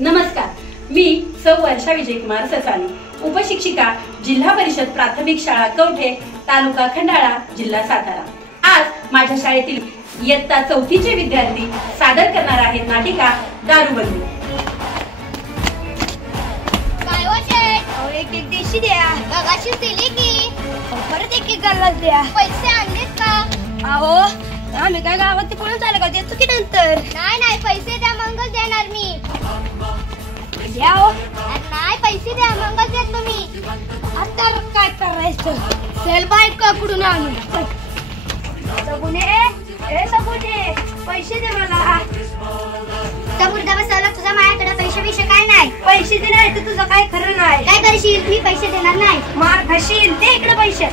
नमस्कार, मी सौ वर्षा विजयकुमार ससानी, उपशिक्षिका, जिल्हा परिषद प्राथमिक शाळा कवठे, तालुका खंडाळा, जिल्हा सातारा। आज माझ्या शाळेतील इयत्ता 4थीचे विद्यार्थी सादर करणार आहेत नाटिका दारूबंदी। काय हो शेठ, एक देशी द्या, बघाशी दिली की परत एक गल्लाच द्या। पैसे आणलेत का? अहो आम्ही काय गावात पळून चाललो का? देतो की नंतर। नाही पैसे द्या, मंगल देणार मी। द्या हो। नाही पैसे द्या, मंगल देतो मी। आता काय करायचं? चल बाईक काकडून आणू। सगुने सगुने पैसे दे मला। मुर्दा बसवला तुझा माझ्याकडे पैसे विषय काय नाही। पैसे दे नाही तर तुझं काय खरं नाही। काय करशील? मी पैसे देणार नाही। मार खाशील। दे इकडे पैसे।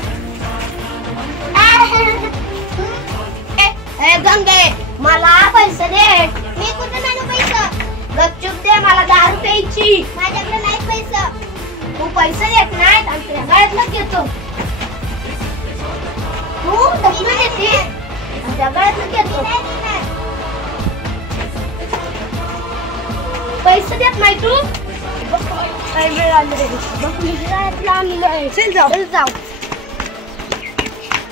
गंगे मला पैसे दे। मी कुठे आणू पैसे? गपचूप दे, मला दारू प्यायची। माझ्याकडे नाही पैसे। तू पैसे देत नाही तर तुझ्या गळ्यात घेतो। तू ढकलून देते, तुझ्या गळ्यात घेतो। पैसे देत नाही तू? काय वेळ आले बघ, मी घरात आणलंय। चल जाऊ।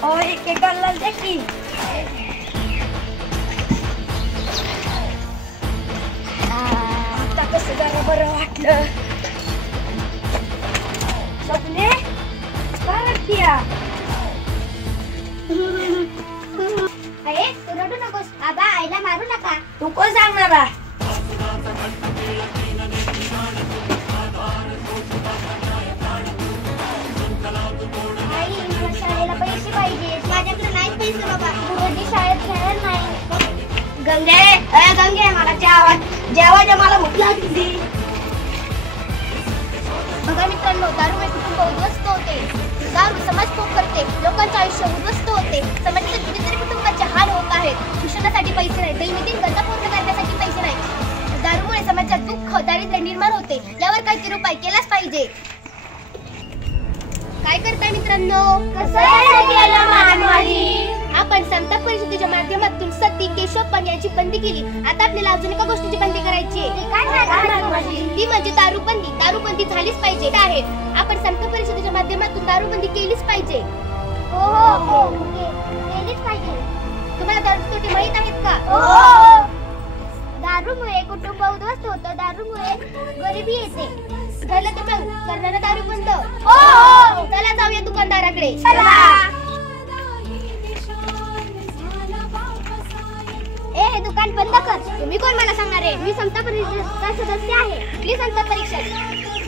ओ एक गल्ला दे की। आता कसं जरा बरं वाटलं। सपने काय वाटतीया? अरे तू रडू नकोस, आबा आईला मारू नका। तू कोण सांगणारा? आई मला शाळेला पैसे पाहिजे। माझ्याकडे नाही पैसे बाबा, तू शाळेत खेळणार नाही। गंगे मला जेवा मला भूक लागली। बघा मित्रांनो, दारू हे कुटुंब उद्ध्वस्त होते। दारू समाज पोख करते, लोकांचे आयुष्य उद्ध्वस्त होते। समाजातील कितीतरी कुटुंबाचे हाल होत आहेत। शिक्षणासाठी पैसे नाही, दैनंदिन गरजा पूर्ण करण्यासाठी पैसे नाही। दारूमुळे समाजात दुःख, दारिद्र्य निर्माण होते। यावर काहीतरी उपाय केलाच पाहिजे। काय करताय मित्रांनो? आपण समता परिषदेच्या माध्यमातून सती, केशवपण यांची बंदी केली। आता आपल्याला अजून एका गोष्टीची बंदी करायची आहे। ती म्हणजे दारूबंदी। दारूबंदी झालीच पाहिजे आहे। आपण समता परिषदेच्या माध्यमातून दारूबंदी केलीच पाहिजे। हो केलीच पाहिजे। तुम्हाला दारूचे तोटे माहित आहेत का? दारूमुळे कुटुंब उद्ध्वस्त होतं, दारूमुळे गरिबी येते। झालं तर मग करणारा दारू बंद। चला जाऊया दुकानदाराकडे। हे दुकान बंद कर। तुम्ही कोण मला सांगणार आहे? मी समता परिषदेचा सदस्य आहे। कुठली समता परिषद?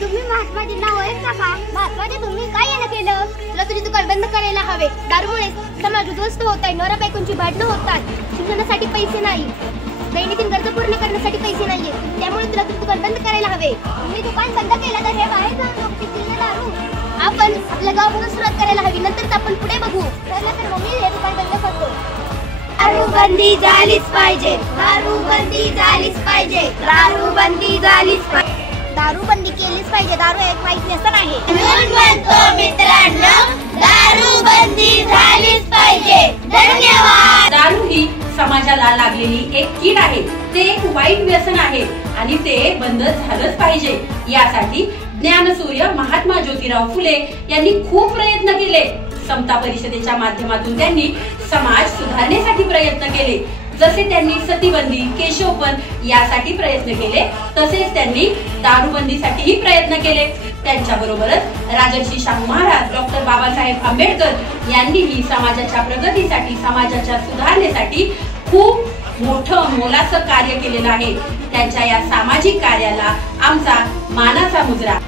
तुम्ही महात्माजी नाव ओळखता का? महात्माजी तुम्ही काय यानं केलं? तुला तुझी दुकान बंद करायला हवे। दारूमुळे समाज उद्ध्वस्त होत आहे, नवरा बायकोंची भांडणं होतात, शिक्षणासाठी पैसे नाही, दैनंदिन गरजा पूर्ण करण्यासाठी पैसे नाहीये। त्यामुळे तुला तुझं दुकान बंद करायला हवे। तुम्ही दुकान बंद केलं तर हे बाहेर जाऊन लोक पितील ना दारू। आपण आपल्या गावापासून सुरुवात करायला हवी, नंतर आपण पुढे बघू। ठरलं तर मम्मी हे दुकान बंद करतो। दारूबंदी झालीच पाहिजे, दारूबंदी झालीच पाहिजे, दारूबंदी झालीच पाहिजे, दारूबंदी केलीच पाहिजे। दारू एक वाईट व्यसन आहे म्हणून म्हणतो मित्रांनो, दारूबंदी झालीच पाहिजे। धन्यवाद। दारू ही समाजाला लागलेली एक कीड आहे, ते एक वाईट व्यसन आहे आणि ते बंद झालंच पाहिजे। यासाठी ज्ञानसूर्य महात्मा ज्योतिराव फुले यांनी खूप प्रयत्न केले। समता परिषदेच्या माध्यमातून त्यांनी समाज सुधारण्यासाठी प्रयत्न केले। जसे त्यांनी सतीबंदी, केशवपण यासाठी प्रयत्न केले, तसेच त्यांनी दारूबंदीसाठीही प्रयत्न केले। त्यांच्याबरोबरच राजर्षी शाहू महाराज, डॉक्टर बाबासाहेब आंबेडकर यांनीही समाजाच्या प्रगतीसाठी, समाजाच्या सुधारणेसाठी खूप मोठं मोलाचं कार्य केलेलं आहे। त्यांच्या या सामाजिक कार्याला आमचा मानाचा मुजरा।